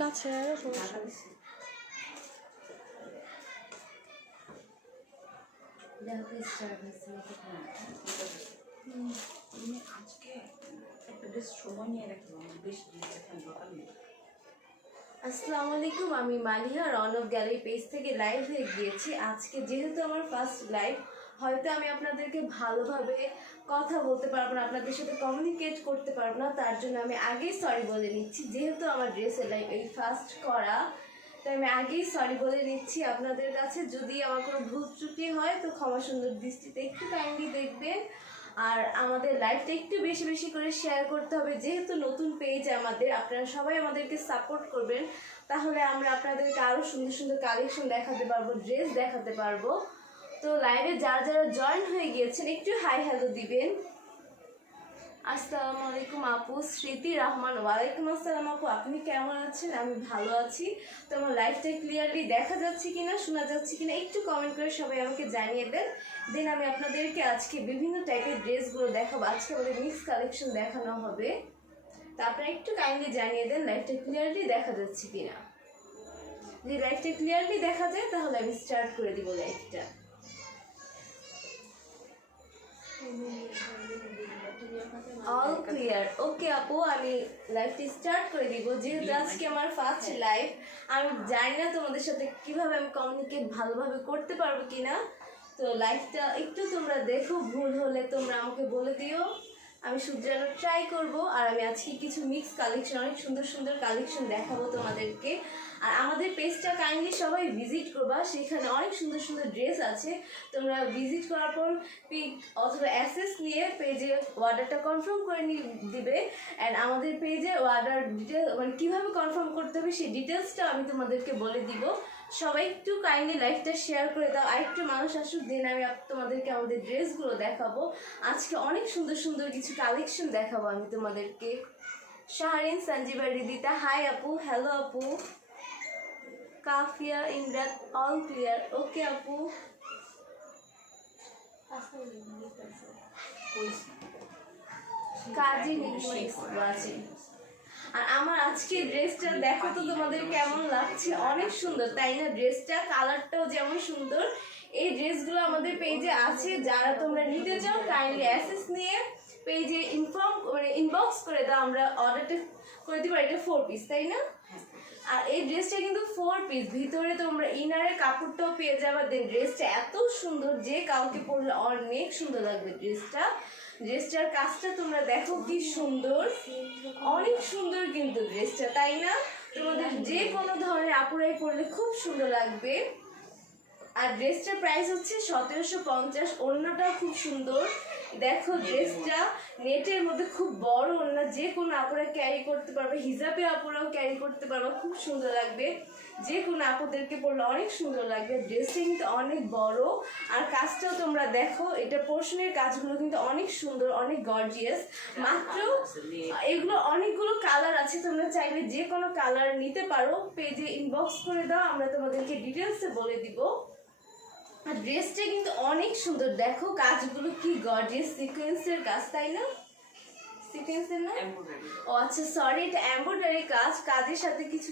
কাছে আসসালামু আলাইকুম, আমি মালিহা রনক গ্যালারি পেজ থেকে লাইভ হয়ে গিয়েছি। আজকে যেহেতু আমার ফার্স্ট লাইভ, হয়তো আমি আপনাদেরকে ভালোভাবে কথা বলতে পারবো না, আপনাদের সাথে কমিউনিকেট করতে পারবো না, তার জন্য আমি আগেই সরি বলে নিচ্ছি। যেহেতু আমার ড্রেসের লাইভ এই ফার্স্ট করা, তাই আমি আগেই সরি বলে নিচ্ছি আপনাদের কাছে। যদি আমার কোনো ভুল ত্রুটি হয় তো ক্ষমা সুন্দর দৃষ্টিতে একটু কাইন্ডলি দেখবেন। আর আমাদের লাইভটা একটু বেশি বেশি করে শেয়ার করতে হবে, যেহেতু নতুন পেজ আমাদের, আপনারা সবাই আমাদেরকে সাপোর্ট করবেন, তাহলে আমরা আপনাদেরকে আরও সুন্দর সুন্দর কালেকশন দেখাতে পারবো, ড্রেস দেখাতে পারবো। তো লাইভে যারা যারা জয়েন হয়ে গিয়েছেন একটু হাই হ্যালো দিবেন। আসসালামু আলাইকুম আপু, স্মৃতি রহমান। ওয়ালাইকুম আসসালাম আপু, আপনি কেমন আছেন? আমি ভালো আছি। তো আমার লাইভটা ক্লিয়ারলি দেখা যাচ্ছে কিনা, শোনা যাচ্ছে কিনা একটু কমেন্ট করে সবাই আমাকে জানিয়ে দেন। দেন আমি আপনাদেরকে আজকে বিভিন্ন টাইপের ড্রেসগুলো দেখাবো। আজকে আমাদের মিক্স কালেকশন দেখানো হবে, তো আপনারা একটু কাইন্ডলি জানিয়ে দেন লাইভটা ক্লিয়ারলি দেখা যাচ্ছে কিনা। যদি লাইভটা ক্লিয়ারলি দেখা যায় তাহলে আমি স্টার্ট করে দিব লাইভটা। অল ক্লিয়ার, ওকে আপু, আমি লাইভটি স্টার্ট করে দিব। যেহেতু আজকে আমার ফার্স্ট লাইভ, আমি জানি না তোমাদের সাথে কিভাবে আমি কমিউনিকেট ভালোভাবে করতে পারবো কিনা। তো লাইভটা একটু তোমরা দেখো, ভুল হলে তোমরা আমাকে বলে দিও, আমি শুধরানোর ট্রাই করব। আর আমি আজকে কিছু মিক্স কালেকশন, অনেক সুন্দর সুন্দর কালেকশন দেখাবো তোমাদেরকে। আর আমাদের পেজটা কাইন্ডলি সবাই ভিজিট করবা, সেখানে অনেক সুন্দর সুন্দর ড্রেস আছে। তোমরা ভিজিট করার পর পিক অথবা অ্যাসেস নিয়ে পেজে অর্ডারটা কনফার্ম করে দিবে। অ্যান্ড আমাদের পেজে অর্ডার ডিটেল মানে কীভাবে কনফার্ম করতে হবে সেই ডিটেলসটা আমি তোমাদেরকে বলে দিব। সবাই একটু কাইন্ডলি লাইভটা শেয়ার করে দাও, আর একটু মানুষ আসুক, দেন আমি তোমাদেরকে আমাদের ড্রেসগুলো দেখাবো। আজকে অনেক সুন্দর সুন্দর কিছু কালেকশন দেখাবো আমি তোমাদেরকে। শাহরিন, সঞ্জীবা, রিদিতা, হাই আপু, হ্যালো আপু। কাফিয়া, ইমরান, অল ক্লিয়ার, ওকে আপু। কাজী আছে। আর আমার আজকে ড্রেসটা দেখো তো তোমাদের কেমন লাগছে, অনেক সুন্দর তাই না? ড্রেসটা কালারটাও যেমন সুন্দর। এই ড্রেসগুলো আমাদের পেজে আছে, যারা তোমরা নিতে চাও কাইন্ডলি অ্যাসেস নিয়ে পেজে ইনবক্স করে দাও, আমরা অর্ডারটা করে দিব। এটা 4 পিস তাই না? আর এই ড্রেসটা কিন্তু 4 পিস, ভিতরে তোমরা ইনারের কাপড়টাও পেয়ে যাবে। দেন ড্রেসটা এত সুন্দর যে কাউকে পরলে অনেক সুন্দর লাগবে ড্রেসটা। ড্রেসটার কাজটা তোমরা দেখো কি সুন্দর, অনেক সুন্দর কিন্তু ড্রেসটা, তাই না? তোমাদের যে কোনো ধরনের আপুরাই পরলে খুব সুন্দর লাগবে। আর ড্রেসটার প্রাইস হচ্ছে 1750। ওড়নাটাও খুব সুন্দর, দেখো ড্রেসটা নেটের মধ্যে খুব বড় ওড়না, যে কোনো আপুরা ক্যারি করতে পারবে, হিজাবে আপুরাও ক্যারি করতে পারবে, খুব সুন্দর লাগবে। যে কোনো আপুদেরকে পরলে অনেক সুন্দর লাগবে। ড্রেসটা কিন্তু অনেক বড়, আর কাজটাও তোমরা দেখো, এটা পোর্শনের কাজগুলো কিন্তু অনেক সুন্দর, অনেক গর্জিয়াস। মাত্র এগুলো অনেকগুলো কালার আছে, তোমরা চাইলে যে কোনো কালার নিতে পারো। পেজে ইনবক্স করে দাও, আমরা তোমাদেরকে ডিটেলসে বলে দিব। আর ড্রেসটা কিন্তু অনেক সুন্দর, দেখো কাজগুলো কি গর্জিয়াস, সিকোয়েন্সের কাজ তাই না? সিকোয়েন্সের না, ও আচ্ছা সরি, এটা এমব্রয়ডারি কাজ, কাজের সাথে কিছু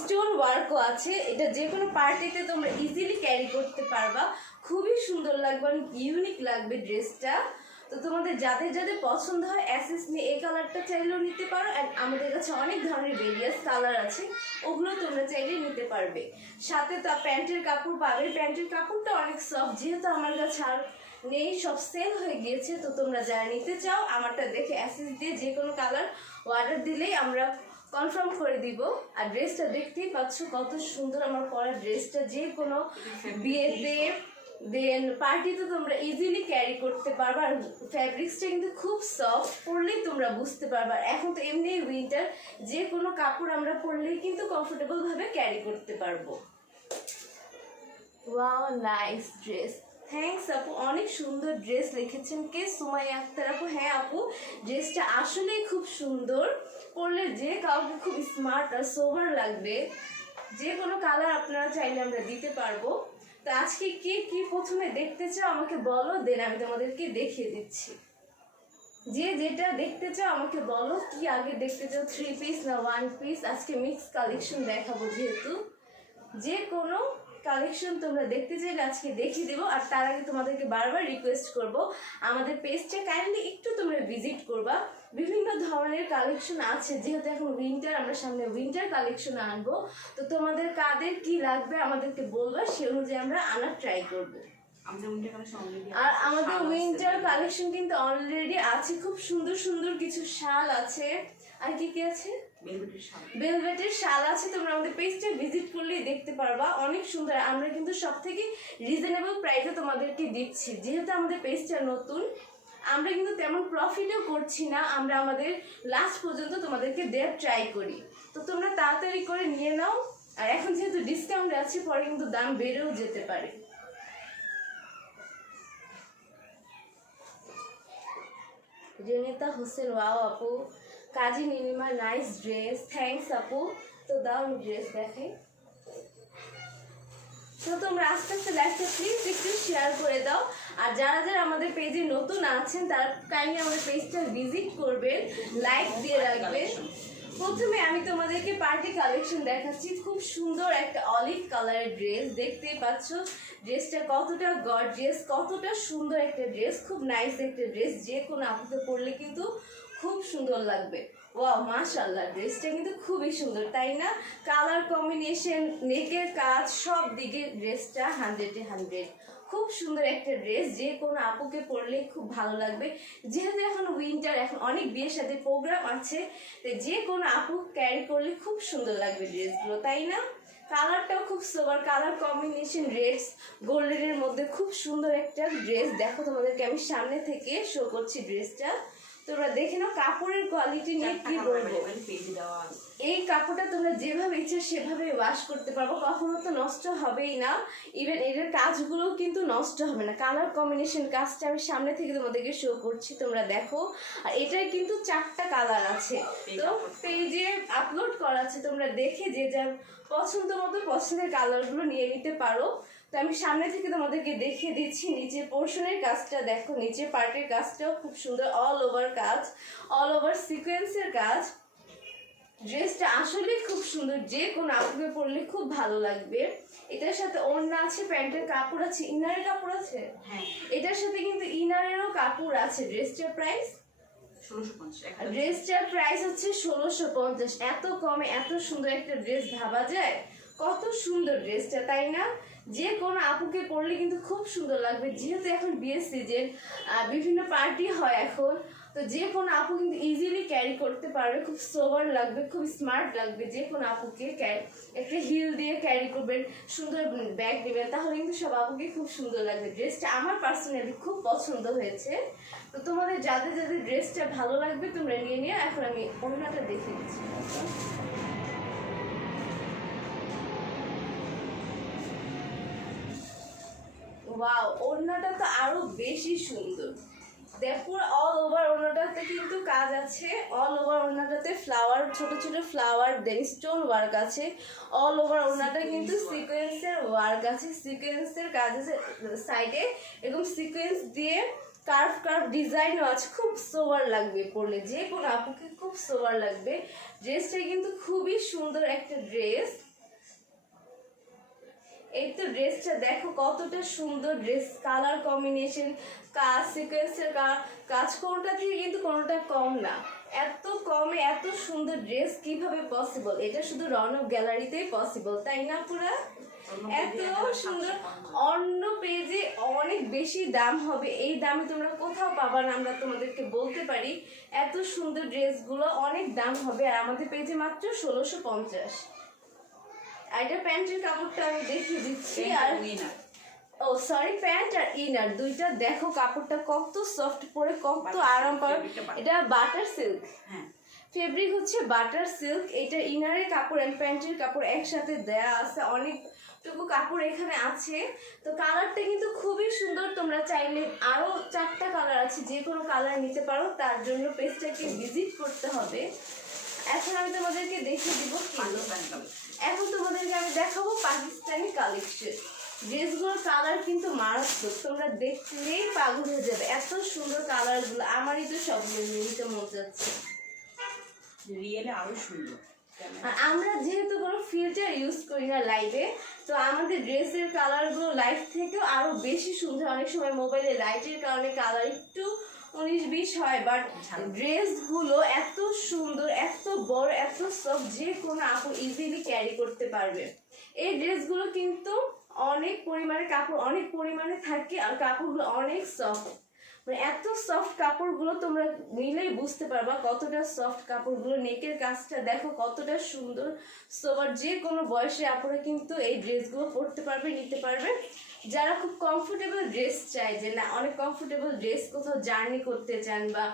স্টোন ওয়ার্কও আছে। এটা যে কোনো পার্টিতে তোমরা ইজিলি ক্যারি করতে পারবা, খুবই সুন্দর লাগবে, অনেক ইউনিক লাগবে ড্রেসটা। তো তোমাদের যাদের যাদের পছন্দ হয় অ্যাসেস নিয়ে এই কালারটা চাইলেও নিতে পারো। অ্যান্ড আমাদের কাছে অনেক ধরনের ভেরিয়াস কালার আছে, ওগুলো তোমরা চাইলে নিতে পারবে। সাথে তো প্যান্টের কাপড় পাবে, প্যান্টের কাপড়টা অনেক সফট, যেহেতু আমার কাছে আর নেই, সব সেল হয়ে গিয়েছে। তো তোমরা যারা নিতে চাও আমারটা দেখে অ্যাসেস দিয়ে যে কোনো কালার অর্ডার দিলেই আমরা কনফার্ম করে দিব। আর ড্রেসটা দেখতেই পাচ্ছ কত সুন্দর আমার পরা ড্রেসটা, যে কোনো বিয়েতে দেন পার্টিতে তোমরা ইজিলি ক্যারি করতে পারবা। আর ফ্যাব্রিক্সটা কিন্তু খুব সফট, পরলেই তোমরা বুঝতে পারবা। এখন তো এমনি উইন্টার, যে কোনো কাপড় আমরা পরলেই কিন্তু কমফোর্টেবল ভাবে ক্যারি করতে পারবো। ওয়াও, নাইস ড্রেস, থ্যাংকস আপু, অনেক সুন্দর ড্রেস লিখেছেন কে? সুমাইয়া আক্তার আপু। হ্যাঁ আপু, ড্রেসটা আসলেই খুব সুন্দর, পরলে যে কাউকে খুব স্মার্ট আর সোবার লাগবে। যে কোনো কালার আপনারা চাইলে আমরা দিতে পারবো। তো আজকে কে কি প্রথমে দেখতে চাও আমাকে বলো, দেন আমি তোমাদেরকে দেখিয়ে দিচ্ছি। যে যেটা দেখতে চাও আমাকে বলো, কি আগে দেখতে চাও, 3 পিস না 1 পিস? আজকে মিক্স কালেকশন দেখাবো, যেহেতু যে কোনো কালেকশন তোমরা দেখতে চাইলে আজকে দেখিয়ে দেবো। আর তার আগে তোমাদেরকে বারবার রিকোয়েস্ট করব, আমাদের পেজটা কাইন্ডলি একটু তোমরা ভিজিট করবা। বিভিন্ন ধরনের কালেকশন আছে, যেহেতু এখন উইন্টার, আমরা সামনে উইন্টার কালেকশন আনবো, তো তোমাদের কাদের কি লাগবে আমাদেরকে বলবা, সে অনুযায়ী আমরা আনার ট্রাই করবো। আর আমাদের উইন্টার কালেকশন কিন্তু অলরেডি আছে, খুব সুন্দর সুন্দর কিছু শাল আছে। আর কি কি আছে? ভেলভেটের শাল আছে, তোমরা আমাদের পেজটা ভিজিট করলেই দেখতে পারবা, অনেক সুন্দর। আমরা কিন্তু সব থেকে রিজনেবল প্রাইসে তোমাদেরকে দিচ্ছি, যেহেতু আমাদের পেজটা নতুন, আমরা কিন্তু তেমন প্রফিটও করছি না, আমরা আমাদের লাস্ট পর্যন্ত তোমাদেরকে দেওয়ার ট্রাই করি। তো তোমরা তাড়াতাড়ি করে নিয়ে নাও, আর এখন যেহেতু ডিসকাউন্ট আছে, পরে কিন্তু দাম বেড়েও যেতে পারে। রেনিতা হোসেন, ওয়াও আপু। কাজী নীলিমা, নাইস ড্রেস, থ্যাঙ্কস আপু। তো দাও আমি ড্রেস দেখাই। তো তোমরা আস্তে আস্তে লাইভটা প্লিজ একটু শেয়ার করে দাও। আর যারা যারা আমাদের পেজে নতুন আছেন তারা কাইন্ডলি আমাদের পেজটা ভিজিট করবেন, লাইক দিয়ে রাখবেন। প্রথমে আমি তোমাদেরকে পার্টি কালেকশন দেখাচ্ছি, খুব সুন্দর একটা অলিভ কালারের ড্রেস, দেখতেই পাচ্ছ ড্রেসটা কতটা গর্জিয়াস, কতটা সুন্দর একটা ড্রেস, খুব নাইস একটা ড্রেস, যে কোনো আপুকে পরলে কিন্তু খুব সুন্দর লাগবে। ওয়াও মাশাআল্লাহ, ড্রেসটা কিন্তু খুবই সুন্দর, তাই না? কালার কম্বিনেশন, নেকের কাজ, সব দিকে ড্রেসটা 100-এ 100। খুব সুন্দর একটা ড্রেস, যে কোনো আপুকে পরলে খুব ভালো লাগবে। যেহেতু এখন উইন্টার, এখন অনেক বিয়ের সাথে প্রোগ্রাম আছে, তো যে কোনো আপু ক্যারি করলে খুব সুন্দর লাগবে ড্রেসগুলো, তাই না? কালারটাও খুব সোবার, কালার কম্বিনেশন, রেডস গোল্ডেনের মধ্যে খুব সুন্দর একটা ড্রেস। দেখো তোমাদেরকে আমি সামনে থেকে শো করছি ড্রেসটা, তোমরা দেখে নাও। কাপড়ের কোয়ালিটি নিয়ে কি বলবো, এই কাপড়টা তোমরা যেভাবে ইচ্ছে সেভাবে ওয়াশ করতে পারবো, কখনো তো নষ্ট হবেই না। ইভেন এটার কাজগুলো কিন্তু নষ্ট হবে না। কালার কম্বিনেশন কাজটা আমি সামনে থেকে তোমাদেরকে শো করছি, তোমরা দেখো। আর এটার কিন্তু 4টা কালার আছে, তো পেজে আপলোড করা আছে, তোমরা দেখে যে যার পছন্দ মতো পছন্দের কালারগুলো নিয়ে নিতে পারো। তো আমি সামনে থেকে তোমাদেরকে দেখিয়ে দিচ্ছি। নিচের পোর্শনের কাজটা দেখো, নিচের পার্টের কাজটাও খুব সুন্দর, অল ওভার কাজ, অল ওভার সিকোয়েন্সের কাজ। ড্রেসটা আসলে খুব সুন্দর, যে কোনো আপুকে পরলে খুব ভালো লাগবে। এটার সাথে ওড়না আছে, প্যান্টের কাপড় আছে, ইনারের কাপড় আছে। হ্যাঁ, এটার সাথে কিন্তু ইনারেরও কাপড় আছে। ড্রেসটার প্রাইস 1650। ড্রেসটার প্রাইস হচ্ছে 1650। এত কমে এত সুন্দর একটা ড্রেস ভাবা যায়? কত সুন্দর ড্রেসটা, তাই না? যে কোনো আপুকে পরলে কিন্তু খুব সুন্দর লাগবে, যেহেতু এখন বিয়ের সিজন, বিভিন্ন পার্টি হয় এখন, তো যে কোনো আপু কিন্তু ইজিলি ক্যারি করতে পারবে, খুব সোবার লাগবে, খুব স্মার্ট লাগবে। যে কোনো আপুকে একটা হিল দিয়ে ক্যারি করবেন, সুন্দর ব্যাগ নেবেন, তাহলে কিন্তু সব আপুকে খুব সুন্দর লাগবে। ড্রেসটা আমার পার্সোনালি খুব পছন্দ হয়েছে। তো তোমাদের যাদের যাদের ড্রেসটা ভালো লাগবে তোমরা নিয়ে নিও। এখন আমি ওড়নাটা দেখিয়ে দিচ্ছি। ওয়াও, ওড়নাটা তো আরো বেশি সুন্দর। দেখো অল ওভার ওড়নাটাতে কিন্তু কাজ আছে, অল ওভার ওড়নাটাতে ফ্লাওয়ার, ছোট ছোট ফ্লাওয়ার, দেন স্টোন ওয়ার্ক আছে। অল ওভার ওড়নাটা কিন্তু সিকোয়েন্সের ওয়ার্ক আছে, সিকোয়েন্সের কাজ আছে সাইডে, এবং সিকোয়েন্স দিয়ে কার্ভ কার্ভ ডিজাইনও আছে। খুব সোবার লাগবে পরলে, যে কোনো আপুকে খুব সোবার লাগবে। ড্রেসটা কিন্তু খুবই সুন্দর একটা ড্রেস। এই তো ড্রেসটা দেখো কতটা সুন্দর ড্রেস, কালার কম্বিনেশন, কাজ, সিকোয়েন্সের কাজ, কোনোটা থেকে কিন্তু কোনোটা কম না। এত কমে এত সুন্দর ড্রেস কিভাবে পসিবল? এটা শুধু রনক গ্যালারিতেই পসিবল, তাই না? পুরা এত সুন্দর। অন্য পেজে অনেক বেশি দাম হবে, এই দামে তোমরা কোথাও পাবা না, আমরা তোমাদেরকে বলতে পারি। এত সুন্দর ড্রেসগুলো অনেক দাম হবে, আর আমাদের পেজে মাত্র 1650। আর এটা প্যান্টের কাপড়টা আমি দেখিয়ে দিচ্ছি। আর ও সরি, প্যান্ট আর ইনার দুইটা দেখো, কাপড়টা কত সফট, পরে কত আরাম পাবে। এটা বাটার সিল্ক, হ্যাঁ ফেব্রিক হচ্ছে বাটার সিল্ক। এটা ইনারের কাপড় আর প্যান্টের কাপড় একসাথে দেয়া আছে, অনেকটুকু কাপড় এখানে আছে। তো কালারটা কিন্তু খুবই সুন্দর, তোমরা চাইলে আরো 4টা কালার আছে, যে কোনো কালার নিতে পারো। তার জন্য পেজটাকে ভিজিট করতে হবে। এখন আমি তোমাদেরকে দেখিয়ে দিব, এখন তোমাদেরকে আমি দেখাবো পাকিস্তানি কালেকশন। ড্রেসগুলোর কালার কিন্তু মারাত্মক, তোমরা দেখলেই পাগল হয়ে যাবে, এত সুন্দর কালারগুলো। আমারই তো সবগুলো নিতে মন যাচ্ছে। রিয়েলে আরো সুন্দর। আর আমরা যেহেতু কোনো ফিল্টার ইউজ করি না লাইভে, তো আমাদের ড্রেসের কালারগুলো লাইভ থেকেও আরো বেশি সুন্দর। অনেক সময় মোবাইলে লাইটের কারণে কালার একটু 19-20 হয়, বাট ড্রেসগুলো এত সুন্দর, এত বড়, এত সফট, যে কোনো আপু ইজিলি ক্যারি করতে পারবে। এই ড্রেসগুলো কিন্তু অনেক পরিমাণে কাপড় অনেক পরিমাণে থাকে, আর কাপড়গুলো অনেক সফট, মানে এত সফট কাপড়গুলো তোমরা নিলেই বুঝতে পারবা কতটা সফট কাপড়গুলো। নেকের কাজটা দেখো কতটা সুন্দর। সবার যে কোনো বয়সে আপুরা কিন্তু এই ড্রেসগুলো পরতে পারবে, নিতে পারবে। যারা খুব কমফোর্টেবল ড্রেস চায়, যে না অনেক কমফোর্টেবল ড্রেস, কোথাও জার্নি করতে চান বা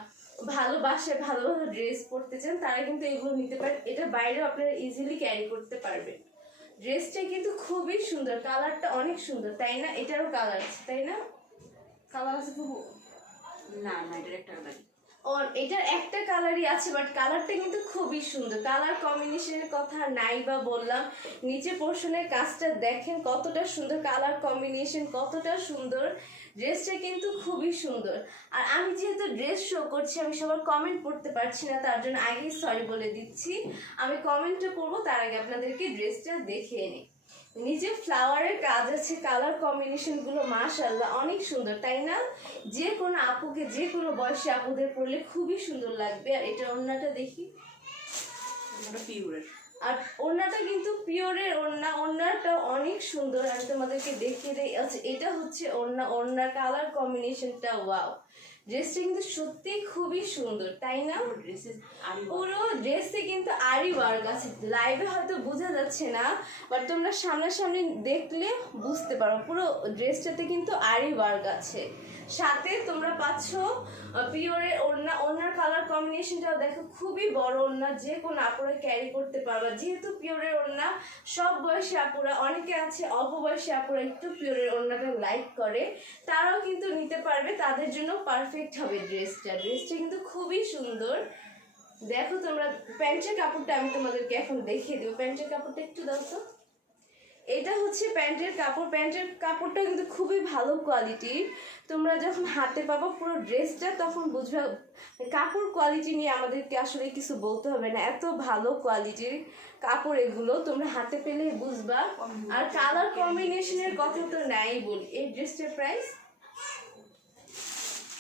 ভালোবাসে ভালো ভালো ড্রেস পরতে চান, তারা কিন্তু এগুলো নিতে পারেন। এটা বাইরেও আপনারা ইজিলি ক্যারি করতে পারবেন। ড্রেসটা কিন্তু খুবই সুন্দর, কালারটা অনেক সুন্দর, তাই না? এটারও কালার আছে, তাই না? কালার আছে খুব। না না, এটার একটা কালার, এটার একটা কালারই আছে, বাট কালারটা কিন্তু খুবই সুন্দর। কালার কম্বিনেশনের কথা নাই বা বললাম, নিচে পোর্শনের কাজটা দেখেন কতটা সুন্দর, কালার কম্বিনেশন কতটা সুন্দর। ড্রেসটা কিন্তু খুবই সুন্দর। আর আমি যেহেতু ড্রেস শো করছি, আমি সবার কমেন্ট পড়তে পারছি না, তার জন্য আগেই সরি বলে দিচ্ছি। আমি কমেন্টটা করবো, তার আগে আপনাদেরকে ড্রেসটা দেখিয়ে নিই। নিচে ফ্লাওয়ারের কাজ আছে, কালার কম্বিনেশন গুলো মাশাআল্লাহ অনেক সুন্দর, তাই না? যে কোনো আপুকে, যে কোনো বয়সী আপুদের পরলে খুবই সুন্দর লাগবে। আর এটা ওড়নাটা দেখি, পিওরের। আর ওড়নাটা কিন্তু পিওরের ওড়না, ওড়নাটা অনেক সুন্দর। আমি তোমাদেরকে দেখিয়ে দিই। আচ্ছা, এটা হচ্ছে ওড়না, ওড়নার কালার কম্বিনেশনটা ওয়াও। ড্রেসটা কিন্তু সত্যি খুবই সুন্দর, তাই না? পুরো ড্রেসে কিন্তু আরি ওয়ার্ক আছে। লাইভে হয়তো বোঝা যাচ্ছে না, বাট তোমরা সামনাসামনি দেখলে বুঝতে পারো, পুরো ড্রেসটাতে কিন্তু আরি ওয়ার্ক আছে। সাথে তোমরা পাচ্ছ পিওরের ওড়না। ওড়নার কালার কম্বিনেশনটাও দেখো, খুবই বড় ওড়না, যে কোনো আপুরা ক্যারি করতে পারবা। যেহেতু পিওরের ওড়না, সব বয়সী আপুরা, অনেকে আছে অল্প বয়সী আপুরা একটু পিওরের ওড়নাটা লাইক করে, তারাও কিন্তু নিতে পারবে, তাদের জন্য পারফেক্ট হবে ড্রেসটা। ড্রেসটা কিন্তু খুবই সুন্দর। দেখো তোমরা, প্যান্টের কাপড়টা আমি তোমাদেরকে এখন দেখিয়ে দেবো। প্যান্টের কাপড়টা একটু দাও তো। এটা হচ্ছে প্যান্টের কাপড়। প্যান্টের কাপড়টা কিন্তু খুবই ভালো কোয়ালিটির। তোমরা যখন হাতে পাবো পুরো ড্রেসটা, তখন বুঝবে। কাপড় কোয়ালিটি নিয়ে আমাদেরকে আসলে কিছু বলতে হবে না, এত ভালো কোয়ালিটির কাপড় এগুলো, তোমরা হাতে পেলে বুঝবা। আর কালার কম্বিনেশনের কথা তো নাই বলি। এই ড্রেসটার প্রাইস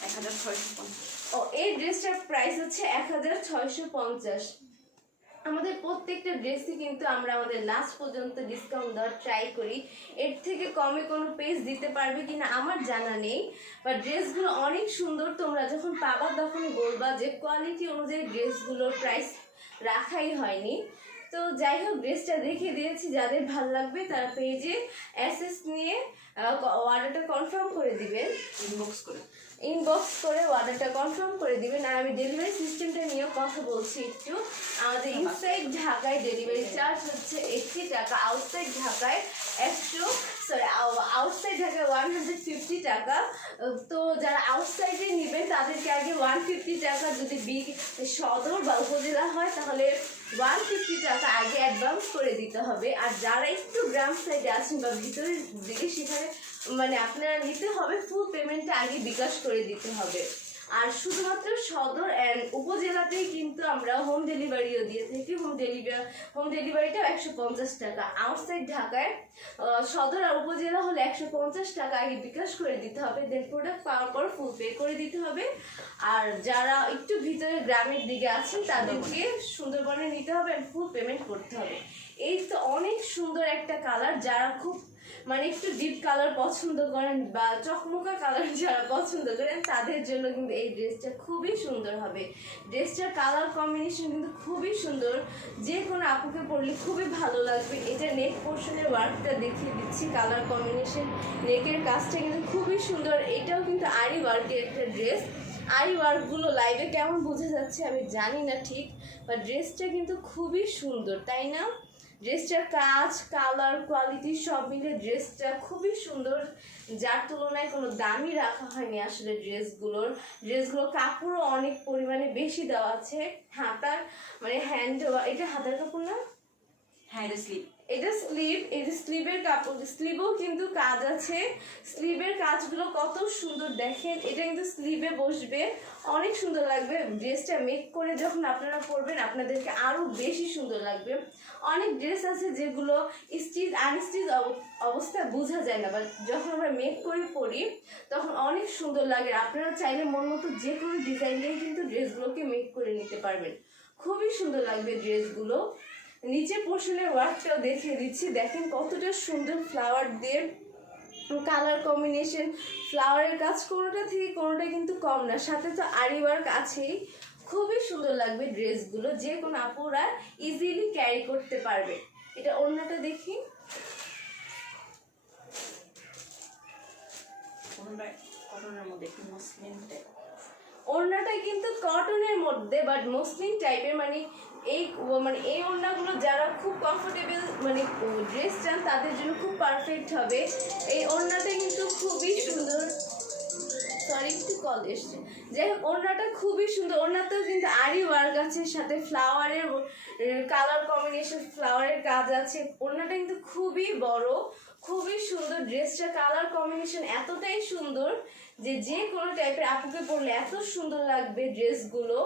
1650। ও, এই ড্রেসটার প্রাইস হচ্ছে 1650। আমাদের প্রত্যেকটা ড্রেসই কিন্তু আমরা আমাদের লাস্ট পর্যন্ত ডিসকাউন্ট দেওয়ার ট্রাই করি। এর থেকে কমে কোনো পেজ দিতে পারবে কিনা আমার জানা নেই, বা ড্রেসগুলো অনেক সুন্দর। তোমরা যখন পাবা তখনই বলবা যে কোয়ালিটি অনুযায়ী ড্রেসগুলোর প্রাইস রাখাই হয়নি। তো যাই হোক, ড্রেসটা দেখিয়ে দিয়েছি। যাদের ভালো লাগবে তারা পেজে অ্যাসেস নিয়ে অর্ডারটা কনফার্ম করে দিবেন, ইনবক্স করে অর্ডারটা কনফার্ম করে দিবেন। আর আমি ডেলিভারি সিস্টেমটা নিয়েও কথা বলছি একটু। আমাদের ইনসাইড ঢাকায় ডেলিভারি চার্জ হচ্ছে 80 টাকা, আউটসাইড ঢাকায় আউটসাইড ঢাকায় 150 টাকা। তো যারা আউটসাইডে নেবেন তাদেরকে আগে 150 টাকা, যদি সদর বা উপজেলা হয় তাহলে 150 টাকা আগে অ্যাডভান্স করে দিতে হবে। আর যারা একটু গ্রাম সাইডে আছেন বা ভিতরের দিকে, সেখানে মানে আপনারা নিতে হবে ফুল পেমেন্টটা আগে বিকাশ করে দিতে হবে। আর শুধুমাত্র সদর অ্যান্ড উপজেলাতেই কিন্তু আমরা হোম ডেলিভারিও দিয়ে থাকি। হোম ডেলিভারিটা 150 টাকা। আউটসাইড ঢাকায় সদর আর উপজেলা হলে 150 টাকা আগে বিকাশ করে দিতে হবে, দেন প্রোডাক্ট পাওয়ার পর ফুল পে করে দিতে হবে। আর যারা একটু ভিতরে গ্রামের দিকে আছেন তাদেরকে সুন্দরবনে নিতে হবে, ফুল পেমেন্ট করতে হবে। এই তো অনেক সুন্দর একটা কালার। যারা খুব মানে একটু ডিপ কালার পছন্দ করেন বা চকমকা কালার যারা পছন্দ করেন, তাদের জন্য কিন্তু এই ড্রেসটা খুবই সুন্দর হবে। ড্রেসটার কালার কম্বিনেশন কিন্তু খুবই সুন্দর, যে কোনো আপুকে পরলে খুবই ভালো লাগবে। এটা নেক পোর্শনের ওয়ার্কটা দেখিয়ে দিচ্ছি, কালার কম্বিনেশন, নেকের কাজটা কিন্তু খুবই সুন্দর। এটাও কিন্তু আরি ওয়ার্কের একটা ড্রেস। আরি ওয়ার্কগুলো লাইভে কেমন বোঝা যাচ্ছে আমি জানি না ঠিক, বা ড্রেসটা কিন্তু খুবই সুন্দর, তাই না? ড্রেসটার কাজ, কালার, কোয়ালিটি সব মিলে ড্রেসটা খুবই সুন্দর, যার তুলনায় কোনো দামই রাখা হয়নি আসলে ড্রেসগুলো কাপড়ও অনেক পরিমাণে বেশি দেওয়া আছে। হাতার মানে হ্যান্ড, এটা হাতার কাপড় না? হ্যাঁ, এটা স্লিপ। এটা স্লিভ, এই যে স্লিভের কাপড়, স্লিভেও কিন্তু কাজ আছে। স্লিভের কাজগুলো কত সুন্দর দেখেন, এটা কিন্তু স্লিভে বসবে, অনেক সুন্দর লাগবে। ড্রেসটা মেক করে যখন আপনারা পরবেন আপনাদেরকে আরো বেশি সুন্দর লাগবে। অনেক ড্রেস আছে যেগুলো স্টিচ আনস্টিচ অবস্থায় বোঝা যায় না, বাট যখন আমরা মেক করে পরি তখন অনেক সুন্দর লাগে। আপনারা চাইলে মন মতো যে কোনো ডিজাইন দিয়ে কিন্তু ড্রেসগুলোকে মেক করে নিতে পারবেন, খুবই সুন্দর লাগবে ড্রেসগুলো। নিচে পোর্শনের ওয়ার্কটাও দেখিয়ে দিচ্ছি, দেখেন কতটা সুন্দর ফ্লাওয়ার দিয়ে কালার কম্বিনেশন, ফ্লাওয়ারের কাজ কোনোটা থেকে কোনোটা কিন্তু কম না, সাথে তো আরি ওয়ার্ক আছেই। খুবই সুন্দর লাগবে ড্রেসগুলো, যে কোনো আপুরা ইজিলি ক্যারি করতে পারবে। এটা ওড়নাটা দেখি, কটনের মধ্যে একটু মসলিন টাইপ। ওড়নাটা কিন্তু কটনের মধ্যে বাট মসলিন টাইপের, মানে এই ওড়নাগুলো যারা খুব কমফোর্টেবল মানে ড্রেস চান তাদের জন্য খুব পারফেক্ট হবে। এই ওড়নাটা কিন্তু খুবই সুন্দর, সরি একটু কল এসছে। যাই হোক ওড়নাটা খুবই সুন্দর, ওড়নাতেও কিন্তু আরি ওয়ার্ক আছে, সাথে ফ্লাওয়ারের কালার কম্বিনেশন, ফ্লাওয়ারের কাজ আছে। ওড়নাটা কিন্তু খুবই বড়, খুবই সুন্দর। ড্রেসটা কালার কম্বিনেশন এতটাই সুন্দর যে যে কোনো টাইপের আপুকে পরলে এত সুন্দর লাগবে ড্রেসগুলো।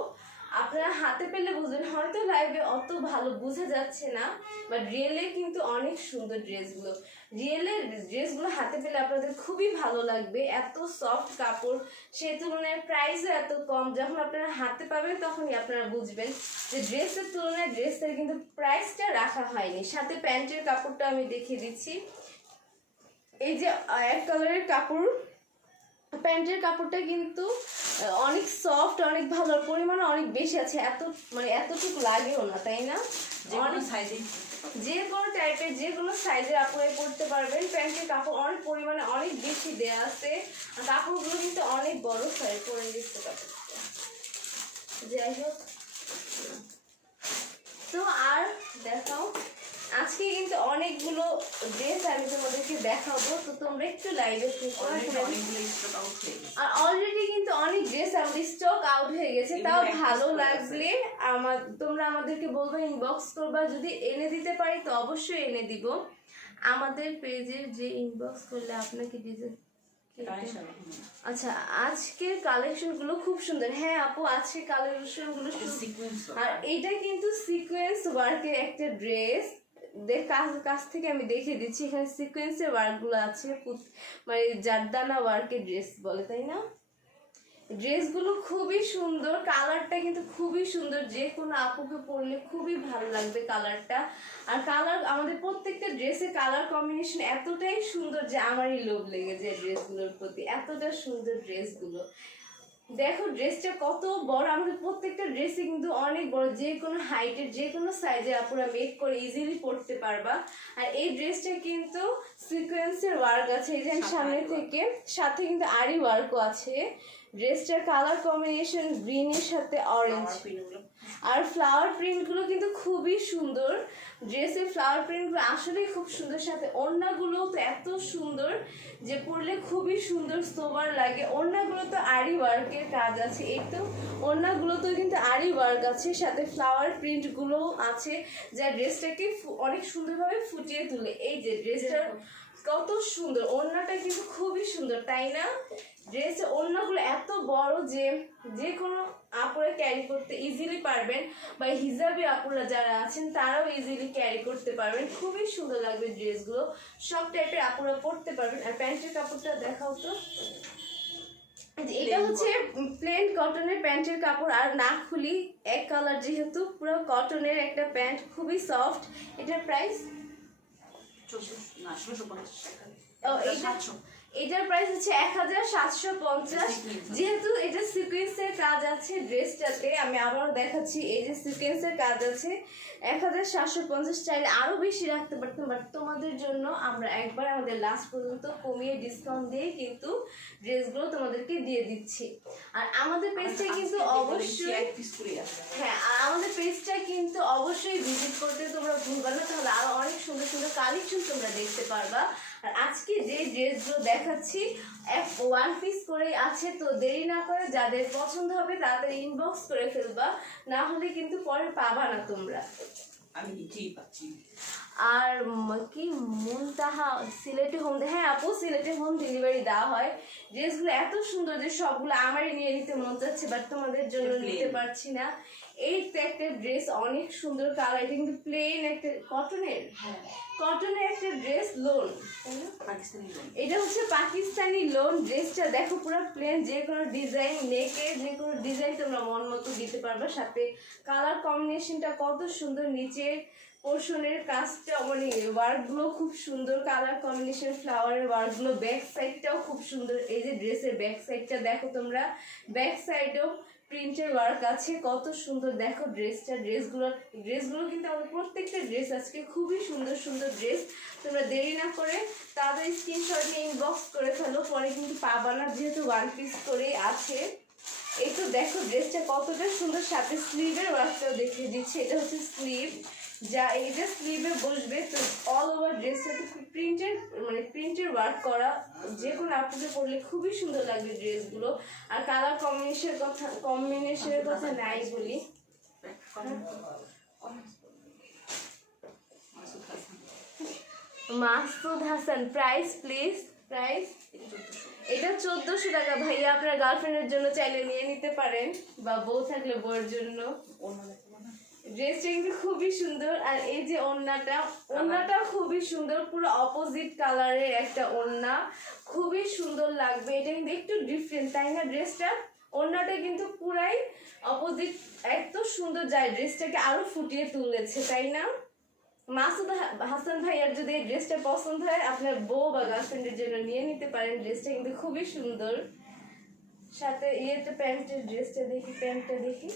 আপনারা হাতে পেলে বুঝবেন, হয়তো লাইভে অত ভালো বোঝা যাচ্ছে না, বাট রিয়েলে কিন্তু অনেক সুন্দর ড্রেসগুলো। রিয়েলের ড্রেসগুলো হাতে পেলে আপনাদের খুবই ভালো লাগবে, এত সফট কাপড়, সেই তুলনায় প্রাইসও এত কম। যখন আপনারা হাতে পাবেন তখনই আপনারা বুঝবেন যে ড্রেসের তুলনায় ড্রেসের কিন্তু প্রাইসটা রাখা হয়নি। সাথে প্যান্টের কাপড়টা আমি দেখিয়ে দিচ্ছি, এই যে এক কালারের কাপড়, প্যান্টের কাপড়টা কিন্তু অনেক সফট, অনেক ভালো, পরিমাণে অনেক বেশি আছে, এত মানে এতটুকু লাগেও না, তাই না? অনেক সাইজে যে কোনো টাইপের যে কোনো সাইজের আপনারা পরতে পারবেন। প্যান্টের কাপড় অনেক পরিমাণে অনেক বেশি দেয়া আছে, আর কাপড়গুলো কিন্তু অনেক বড় সাইজ পরে দিচ্ছে কাপড়টা। যাই হোক, তো আর দেখাও, আজকে কিন্তু অনেকগুলো ড্রেস আমি তোমাদেরকে দেখাবো, তো তোমরা একটু লাইভে আর অলরেডি কিন্তু অনেক ড্রেস আমাদের স্টক আউট হয়ে গেছে। তাও ভালো লাগলে তোমরা আমাদেরকে বলবে, ইনবক্স করবা, যদি এনে দিতে পারি তো অবশ্যই এনে দিব। আমাদের পেজের যে ইনবক্স করলে আপনাকে ডিজাইন, আচ্ছা আজকের কালেকশন গুলো খুব সুন্দর। হ্যাঁ আপু, আজকের কালেকশন গুলো আর এটা কিন্তু সিকোয়েন্স ওয়ার্কের একটা ড্রেস, কাছ থেকে আমি দেখে দিচ্ছি, এখানে সিকোয়েন্সের ওয়ার্ক গুলো আছে, মানে জারদানা ওয়ার্কের ড্রেস বলে, তাই না? ড্রেসগুলো খুবই সুন্দর, কালারটা কিন্তু খুবই সুন্দর, যে কোনো আপুকে পরলে খুবই ভালো লাগবে কালারটা। আর কালার আমাদের প্রত্যেকটা ড্রেসের কালার কম্বিনেশন এতটাই সুন্দর যে আমারই লোভ লেগে যায় ড্রেসগুলোর প্রতি, এতটা সুন্দর ড্রেসগুলো। দেখো ড্রেসটা কত বড়, আমাদের প্রত্যেকটা ড্রেসে কিন্তু অনেক বড়, যে কোনো হাইটের যে কোনো সাইজে আপনারা মেক করে ইজিলি পরতে পারবা। আর এই ড্রেসটা কিন্তু সিকোয়েন্সের ওয়ার্ক আছে, এই যে সামনে থেকে, সাথে কিন্তু আরি ওয়ার্কও আছে। ড্রেসটার কালার কম্বিনেশন গ্রিনের সাথে অরেঞ্জ, আর ফ্লাওয়ার প্রিন্টগুলো কিন্তু খুবই সুন্দর। ড্রেসের ফ্লাওয়ার প্রিন্টগুলো আসলেই খুব সুন্দর, সাথে ওড়নাগুলোও তো এত সুন্দর যে পরলে খুবই সুন্দর সোবার লাগে। ওড়নাগুলো তো আরি ওয়ার্কের কাজ আছে, এই তো ওড়নাগুলোতেও কিন্তু আরি ওয়ার্ক আছে, সাথে ফ্লাওয়ার প্রিন্টগুলোও আছে, যা ড্রেসটাকে অনেক সুন্দরভাবে ফুটিয়ে তোলে। এই যে ড্রেসটা কত সুন্দর, ওড়নাটা কিন্তু খুবই সুন্দর, তাই না? ড্রেসের ওড়নাগুলো এত বড় যে যে কোনো আপুরা ক্যারি করতে ইজিলি পারবেন, বা হিজাবি আপুরা যারা আছেন তারাও ইজিলি ক্যারি করতে পারবেন, খুবই সুন্দর লাগবে ড্রেসগুলো, সব টাইপের আপুরা পরতে পারবেন। আর প্যান্টের কাপড়টা দেখাও তো, এটা হচ্ছে প্লেন কটনের প্যান্টের কাপড়, আর না খুলি এক কালার, যেহেতু পুরো কটনের একটা প্যান্ট, খুবই সফট। এটার প্রাইস এটার প্রাইস হচ্ছে 1750। যেহেতু এটা সিকোয়েন্সের কাজ আছে ড্রেসটাতে, আমি আবারও দেখাচ্ছি, এই যে সিকোয়েন্সের কাজ আছে 1750। চাইলে আরো বেশি রাখতে পারতাম, বাট তোমাদের জন্য আমরা একবার আমাদের লাস্ট পর্যন্ত কমিয়ে ডিসকাউন্ট দিয়ে কিন্তু ড্রেসগুলো তোমাদেরকে দিয়ে দিচ্ছি। আর আমাদের পেজটা কিন্তু অবশ্যই, হ্যাঁ, আর আমাদের পেজটা কিন্তু অবশ্যই ভিজিট করতে তোমরা ভুলবা না, তাহলে আরো অনেক সুন্দর সুন্দর কালেকশন তোমরা দেখতে পারবা। আর আজকে যে ড্রেসগুলো দেখাচ্ছি ওয়ান পিস করেই আছে, তো দেরি না করে যাদের পছন্দ হবে তাদের ইনবক্স করে ফেলবা, না হলে কিন্তু পরে পাবা না তোমরা। আমি নিজেই পাচ্ছি। আর কি মুনতাহা সিলেটে হোম, হ্যাঁ আপু সিলেটে হোম ডেলিভারি দেওয়া হয়। ড্রেসগুলো এত সুন্দর যে সবগুলো আমারই নিয়ে নিতে মন চাচ্ছে, বাট তোমাদের জন্য নিতে পারছি না। এই তো একটা ড্রেস অনেক সুন্দর কালার, এটা কিন্তু প্লেন একটা কটনের, কটনের একটা ড্রেস লোন, পাকিস্তানি লোন। এটা হচ্ছে পাকিস্তানি লোন। ড্রেসটা দেখো পুরো প্লেন, যে কোনো ডিজাইন নেকে যে কোনো ডিজাইন তোমরা মন মতো দিতে পারবে। সাথে কালার কম্বিনেশনটা কত সুন্দর, নিচে পোর্শনের কাজটা মানে ওয়ার্কগুলো খুব সুন্দর, কালার কম্বিনেশন ফ্লাওয়ারের ওয়ার্কগুলো, ব্যাক সাইডটাও খুব সুন্দর। এই যে ড্রেসের ব্যাক সাইডটা দেখো তোমরা, ব্যাক সাইডেও প্রিন্টের ওয়ার্ক আছে, কত সুন্দর দেখো ড্রেসটা। ড্রেসগুলো কিন্তু আমাদের প্রত্যেকটা ড্রেস আজকে খুবই সুন্দর সুন্দর ড্রেস। তোমরা দেরি না করে তাড়াতাড়ি স্ক্রিনশট নিয়ে ইনবক্স করে ফেলো, পরে কিন্তু পাবা না, যেহেতু ওয়ান পিস করেই আছে। এই তো দেখো ড্রেসটা কতটা সুন্দর, সাথে স্লিভের ওয়ার্কটাও দেখিয়ে দিচ্ছে। এটা হচ্ছে স্লিভ, যা এই যে স্লিভে বসবে। তো অল ওভার ড্রেসটাতে প্রিন্টের ওয়ার্ক করা, যে কোনো আপুকে পরলে খুবই সুন্দর লাগবে ড্রেসগুলো। আর কালার কম্বিনেশনের কথা নাই বলি। Masud Hasan, price please, price. এটা 1400 টাকা ভাইয়া, আপনার গার্লফ্রেন্ডের জন্য চাইলে নিয়ে নিতে পারেন, বা বউ থাকলে বউয়ের জন্য। ড্রেসটা কিন্তু খুবই সুন্দর। আর এই যে ওড়নাটা খুবই সুন্দর, পুরো অপোজিট কালারের একটা ওড়না, খুবই সুন্দর লাগবে। এটা কিন্তু একটু ডিফারেন্ট, তাই না? ড্রেসটা ওড়নাটা কিন্তু পুরাই অপোজিট, এত সুন্দর যায়, ড্রেসটাকে আরো ফুটিয়ে তুলেছে, তাই না? মাসুদ হাসান ভাইয়ার যদি এই ড্রেসটা পছন্দ হয়, আপনার বউ বা গার্লফ্রেন্ডের জন্য নিয়ে নিতে পারেন। ড্রেসটা কিন্তু খুবই সুন্দর। সাথে ইয়েটা প্যান্টের ড্রেসটা দেখি, প্যান্টটা দেখি,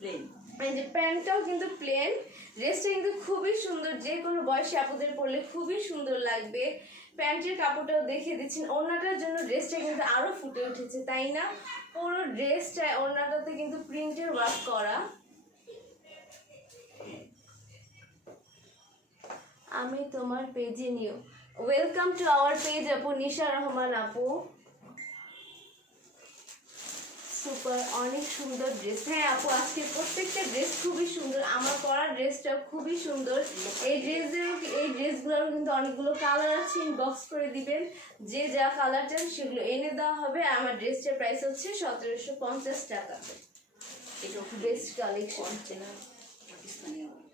প্লেন। এই যে প্যান্টটাও কিন্তু প্লেন। ড্রেসটা কিন্তু খুবই সুন্দর, যে কোনো বয়সী আপুদের পরলে খুবই সুন্দর লাগবে। প্যান্টের কাপড়টাও দেখিয়ে দিচ্ছেন। ওড়নাটার জন্য ড্রেসটা কিন্তু আরো ফুটে উঠেছে, তাই না? পুরো ড্রেসটা ওড়নাটাতে কিন্তু প্রিন্টের ওয়ার্ক করা। আমি তোমার পেজে নিও, ওয়েলকাম টু আওয়ার পেজ আপু, নিশা রহমান আপু। সুপার, অনেক সুন্দর ড্রেস। হ্যাঁ আপু, আজকে প্রত্যেকটা ড্রেস খুবই সুন্দর, আমার পরা ড্রেসটা খুবই সুন্দর। এই ড্রেসগুলোর কিন্তু অনেকগুলো কালার আছে, ইনবক্স করে দিবেন, যে যা কালার চান সেগুলো এনে দেওয়া হবে। আমার ড্রেসটার প্রাইস হচ্ছে 1750 টাকা। এটা বেস্ট কালেকশন। পাকিস্তানি লোন।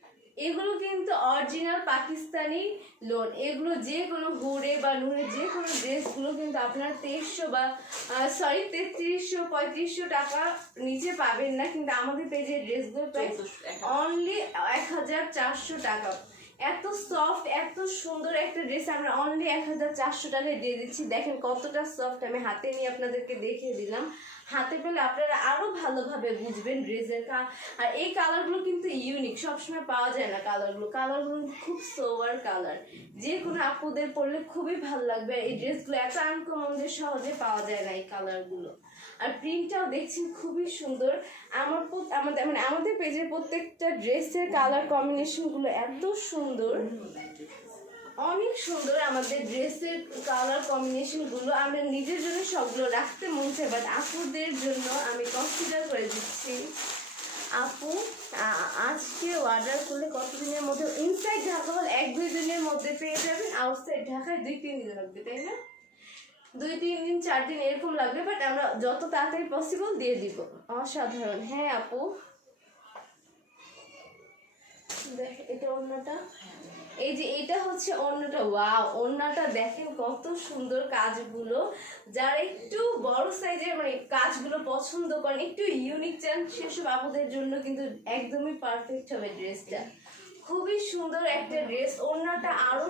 এগুলো কিন্তু অরিজিনাল পাকিস্তানি লোন। এগুলো যে কোনো হুড়ে বা নুরে যে কোনো ড্রেসগুলো কিন্তু আপনার 2300 বা 3300-3500 টাকা নিচে পাবেন না, কিন্তু আমাদের পেজের ড্রেসগুলো প্রাইস অনলি 1400 টাকা। এত সফট, এত সুন্দর একটা ড্রেস আমরা অনলি 1400 টাকায় দিয়ে দিচ্ছি। দেখেন কতটা সফট, আমি হাতে নিয়ে আপনাদেরকে দেখিয়ে দিলাম। হাতে পেলে আপনারা আরো ভালোভাবে বুঝবেন ড্রেসের। আর এই কালারগুলো কিন্তু ইউনিক, সবসময় পাওয়া যায় না কালারগুলো খুব সোবার কালার, যে কোনো আপুদের পরলে খুবই ভালো লাগবে। এই ড্রেসগুলো এত আনকমন যে সহজে পাওয়া যায় না এই কালারগুলো। আর প্রিন্টটাও দেখছেন খুবই সুন্দর। আমাদের পেজের প্রত্যেকটা ড্রেসের কালার কম্বিনেশনগুলো এত সুন্দর, অনেক সুন্দর। আমাদের ড্রেসের কালার কম্বিনেশনগুলো আমরা নিজের জন্য সবগুলো রাখতে মন চাই, বাট আপুদের জন্য আমি কনসিডার করে দিচ্ছি। আপু আজকে অর্ডার করলে কতদিনের মধ্যে? ইনসাইড ঢাকা হল 1-2 দিনের মধ্যে পেয়ে যাবেন, আউটসাইড ঢাকায় 2-3 দিন লাগবে, তাই না? 2-3 দিন 4 দিন এরকম লাগবে, বাট আমরা যত তাড়াতাড়ি পসিবল দিয়ে দিব। অসাধারণ। হ্যাঁ আপু, দেখ এটা ওড়নাটা, এই যে এটা হচ্ছে ওড়নাটা। ওয়াও, ওড়নাটা দেখেন কত সুন্দর কাজগুলো। যারা একটু বড় সাইজের কাজগুলো পছন্দ করেন, একটু ইউনিক চান, সেসব আপুদের জন্য কিন্তু একদমই পারফেক্ট হবে ড্রেসটা। খুবই সুন্দর একটা ড্রেস, ওড়নাটা আরো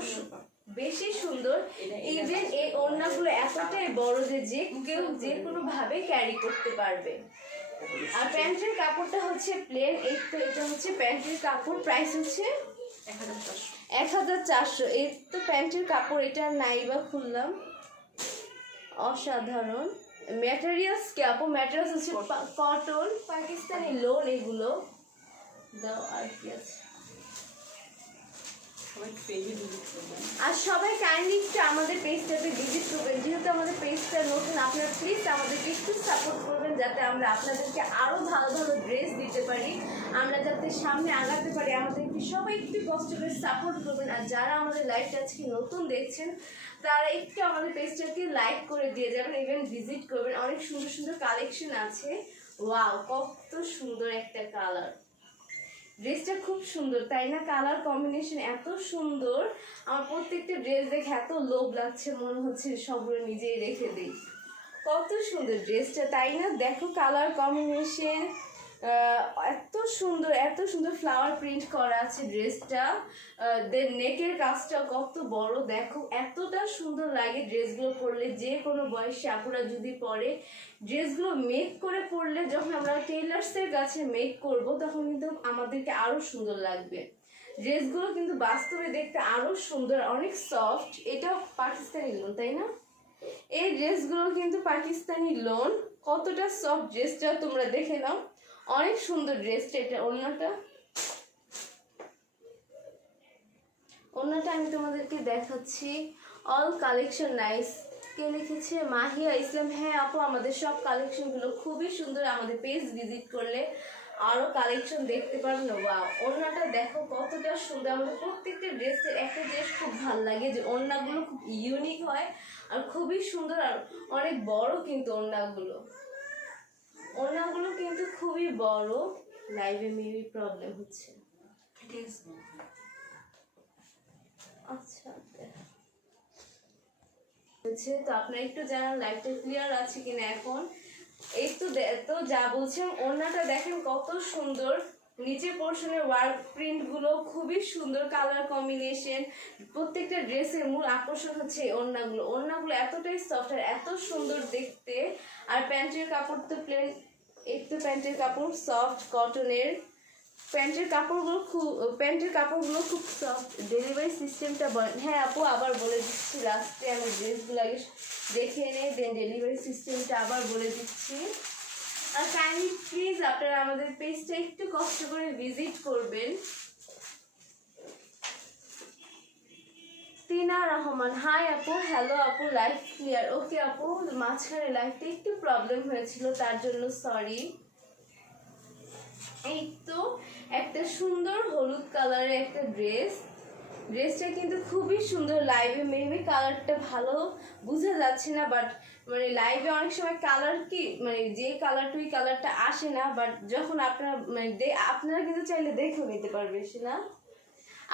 বেশি সুন্দর। ইভেন এই ওড়নাগুলো এতটাই বড় যে কেউ যে কোনো ভাবে ক্যারি করতে পারবে। আর প্যান্টের কাপড়টা হচ্ছে প্লেন। এই তো এটা হচ্ছে প্যান্টের কাপড়, প্রাইস হচ্ছে 1400। এই তো প্যান্টের কাপড়, এটা নাই বা খুললাম। অসাধারণ ম্যাটেরিয়ালস। কে আপু? ম্যাটেরিয়ালস হচ্ছে কটন, পাকিস্তানি লোন। এগুলো দাও, আর কি আছে? সবাই পেজে ভিজিট করবেন। আর সবাই কাইন্ডলি একটু আমাদের পেজটাতে ভিজিট করবেন, যেহেতু আমাদের পেজটা নতুন, আপনারা প্লিজ আমাদেরকে একটু সাপোর্ট করবেন যাতে আমরা আপনাদেরকে আরও ভালো ভালো ড্রেস দিতে পারি, আমরা যাতে সামনে আগাতে পারি। আমাদেরকে সবাই একটু কষ্ট করে সাপোর্ট করবেন। আর যারা আমাদের লাইভটা আজকে নতুন দেখছেন তারা একটু আমাদের পেজটাকে লাইক করে দিয়ে যাবেন, ইভেন ভিজিট করবেন। অনেক সুন্দর সুন্দর কালেকশন আছে। ওয়াও, কত সুন্দর একটা কালার, ড্রেসটা খুব সুন্দর তাই না? কালার কম্বিনেশন এত সুন্দর, আমার প্রত্যেকটা ড্রেস দেখে এত লোভ লাগছে, মনে হচ্ছে সবগুলো নিজেই রেখে দিই। কত সুন্দর ড্রেসটা তাই না? দেখো কালার কম্বিনেশন এত সুন্দর ফ্লাওয়ার প্রিন্ট করা আছে ড্রেসটা। দেন নেকের কাজটা কত বড়, দেখো এতটা সুন্দর লাগে ড্রেসগুলো পরলে। যে কোনো বয়সে আপুরা যদি পরে ড্রেসগুলো মেক করে পরলে, যখন আমরা টেইলার্সের কাছে মেক করব তখন কিন্তু আমাদেরকে আরও সুন্দর লাগবে। ড্রেসগুলো কিন্তু বাস্তবে দেখতে আরও সুন্দর, অনেক সফট। এটাও পাকিস্তানি লোন তাই না? এই ড্রেসগুলো কিন্তু পাকিস্তানি লোন। কতটা সফট ড্রেসটা তোমরা দেখে নাও, অনেক সুন্দর ড্রেসটা। এটা ওড়নাটা আমি তোমাদেরকে দেখাচ্ছি। All collection nice. কে লিখেছে? মাহিয়া ইসলাম। হ্যাঁ আপু, আমাদের সব কালেকশনগুলো খুবই সুন্দর, আমাদের পেজ ভিজিট করলে আরও কালেকশন দেখতে পারবেন। ওয়াও, ওড়নাটা দেখো কতটা সুন্দর। আমাদের প্রত্যেকটা ড্রেসের একটা ড্রেস খুব ভালো লাগে যে ওড়নাগুলো খুব ইউনিক হয় আর খুবই সুন্দর, আর অনেক বড় কিন্তু ওড়নাগুলো কিন্তু খুবই বড়। লাইভে মেবি প্রবলেম হচ্ছে। আচ্ছা তো আপনারা একটু জানান লাইভটা ক্লিয়ার আছে কিনা এখন। এই তো যা বলছেন, ওড়নাটা দেখেন কত সুন্দর, নিচে পোর্শনের ওয়ার্ক প্রিন্ট গুলো খুবই সুন্দর, কালার কম্বিনেশন। প্রত্যেকটা ড্রেসের মূল আকর্ষণ হচ্ছে এই ওড়নাগুলো এতটাই সফট আর এত সুন্দর দেখতে। আর প্যান্টের কাপড় তো প্লেন, একটু প্যান্টের কাপড় সফট কটনের। প্যান্টের কাপড়গুলো খুব সফট। ডেলিভারি সিস্টেমটা বলেন। হ্যাঁ আপু, আবার বলে দিচ্ছি লাস্টে, আমি ড্রেসগুলো আগে দেখে এনে দেন ডেলিভারি সিস্টেমটা আবার বলে দিচ্ছি। আর কাইন্ডলি প্লিজ আপনারা আমাদের পেজটা একটু কষ্ট করে ভিজিট করবেন। তিনা রহমান, হাই আপু। হ্যালো আপু, লাইভ ক্লিয়ার? ওকে আপু, মাঝখানে লাইভটা একটু প্রবলেম হয়েছিল, তার জন্য সরি। এই তো একটা সুন্দর হলুদ কালারের একটা ড্রেসটা কিন্তু খুবই সুন্দর। লাইভে মেবি কালারটা ভালো বোঝা যাচ্ছে না, বাট মানে লাইভে অনেক সময় কালার কি মানে যে কালারটা ওই কালারটা আসে না, বাট যখন আপনারা মানে আপনারা কিন্তু চাইলে দেখেও নিতে পারবেন না,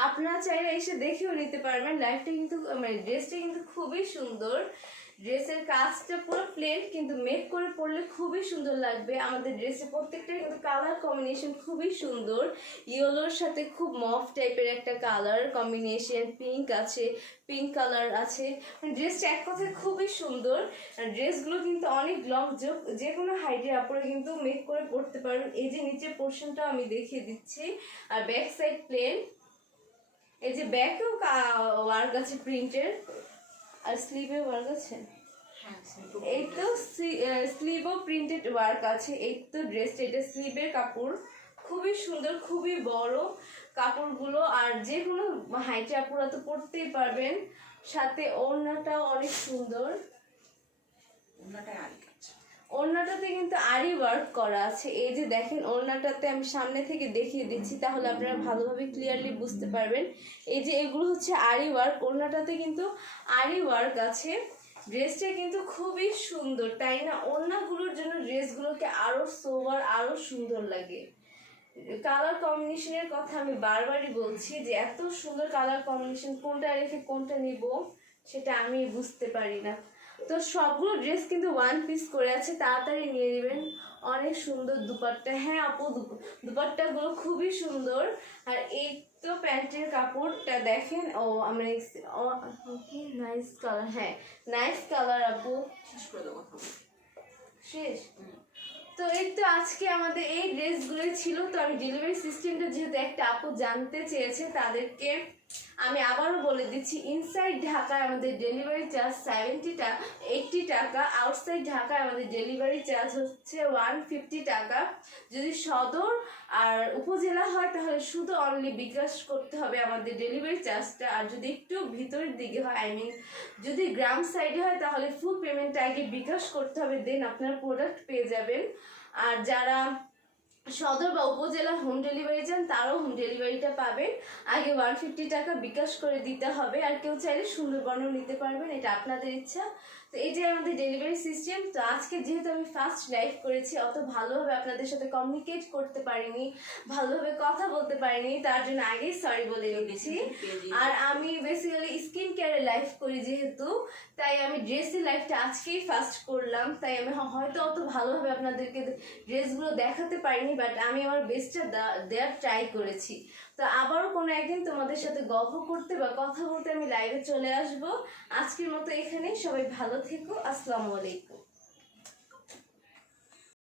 আপনারা চাইলে এসে দেখেও নিতে পারবেন। লাইভটা কিন্তু মানে ড্রেসটা কিন্তু খুবই সুন্দর। ড্রেসের কাজটা পুরো প্লেন, কিন্তু মেক করে পরলে খুবই সুন্দর লাগবে। আমাদের ড্রেসের প্রত্যেকটা কিন্তু কালার কম্বিনেশন খুবই সুন্দর। ইয়েলোর সাথে খুব মফ টাইপের একটা কালার কম্বিনেশন, পিঙ্ক কালার আছে। ড্রেসটা এক কথায় খুবই সুন্দর। ড্রেসগুলো কিন্তু অনেক লং, যে কোনো হাইটের আপনারা কিন্তু মেক করে পরতে পারবেন। এই যে নিচের পোর্শনটা আমি দেখিয়ে দিচ্ছি, আর ব্যাক সাইড প্লেন। এই যে ব্যাকেও ওয়ার্ক আছে প্রিন্টের, আর স্লিভে ওয়ার্ক আছে। এই তো স্লিভও প্রিন্টেড ওয়ার্ক আছে। এই তো ড্রেসটা, এটা স্লিভের কাপড়, খুবই সুন্দর, খুবই বড় কাপড়গুলো। আর যে কোনো হাইটে আপুরা তো পরতেই পারবেন। সাথে ওড়নাটাও অনেক সুন্দর। ওড়নাটাতে কিন্তু আরি ওয়ার্ক করা আছে। এই যে দেখেন, ওড়নাটাতে আমি সামনে থেকে দেখিয়ে দিচ্ছি, তাহলে আপনারা ভালোভাবে ক্লিয়ারলি বুঝতে পারবেন। এই যে এগুলো হচ্ছে আরি ওয়ার্ক, ওড়নাটাতে কিন্তু আরি ওয়ার্ক আছে। ড্রেসটা কিন্তু খুবই সুন্দর তাই না? ওড়নাগুলোর জন্য ড্রেসগুলোকে আরো সোবার, আরো সুন্দর লাগে। কালার কম্বিনেশনের কথা আমি বারবারই বলছি যে এত সুন্দর কালার কম্বিনেশন, কোনটা রেখে কোনটা নিব সেটা আমি বুঝতে পারি না। তো সবগুলো ড্রেস কিন্তু ওয়ান পিস করে আছে, তাড়াতাড়ি নিয়ে নেবেন। অনেক সুন্দর দুপাট্টা। হ্যাঁ আপু, দুপাট্টাগুলো খুবই সুন্দর। আর এই তো প্যান্টের কাপড়টা দেখেন, ও আমরা নাইস কালার। হ্যাঁ নাইস কালার আপু। শেষ তো এই তো আজকে আমাদের এই ড্রেসগুলোই ছিল। তো আমি ডেলিভারি সিস্টেমটা যেহেতু একটা আপু জানতে চেয়েছে, তাদেরকে আমি আবারও বলে দিচ্ছি, ইনসাইড ঢাকায় আমাদের ডেলিভারি চার্জ 80 টাকা, আউটসাইড ঢাকায় আমাদের ডেলিভারি চার্জ হচ্ছে 150 টাকা। যদি সদর আর উপজেলা হয় তাহলে শুধু অনলি বিকাশ করতে হবে আমাদের ডেলিভারি চার্জটা, আর যদি একটু ভিতরের দিকে হয় যদি গ্রাম সাইডে হয় তাহলে ফুল পেমেন্টটা আগে বিকাশ করতে হবে, দেন আপনার প্রোডাক্ট পেয়ে যাবেন। আর যারা সদর বা উপজেলা হোম ডেলিভারি চান তারাও হোম ডেলিভারিটা পাবেন, আগে 150 টাকা বিকাশ করে দিতে হবে। আর কেউ চাইলে সুন্দরবনও নিতে পারবেন, এটা আপনাদের ইচ্ছা। তো এটাই আমাদের ডেলিভারি সিস্টেম। তো আজকে যেহেতু আমি ফার্স্ট লাইভ করেছি, অত ভালোভাবে আপনাদের সাথে কমিউনিকেট করতে পারিনি, ভালোভাবে কথা বলতে পারিনি, তার জন্য আগেই সরি বলে দিচ্ছি। আর আমি বেসিক্যালি স্কিন কেয়ারে লাইভ করি যেহেতু, তাই আমি ড্রেসের লাইভটা আজকেই ফার্স্ট করলাম, তাই আমি হয়তো অত ভালোভাবে আপনাদেরকে ড্রেসগুলো দেখাতে পারিনি, বাট আমি আমার বেস্টটা দেওয়ার ট্রাই করেছি। তো আবারও কোনো একদিন তোমাদের সাথে গল্প করতে বা কথা বলতে আমি লাইভে চলে আসব। আজকের মতো এখানেই, সবাই ভালো থেকো, আসসালামু আলাইকুম।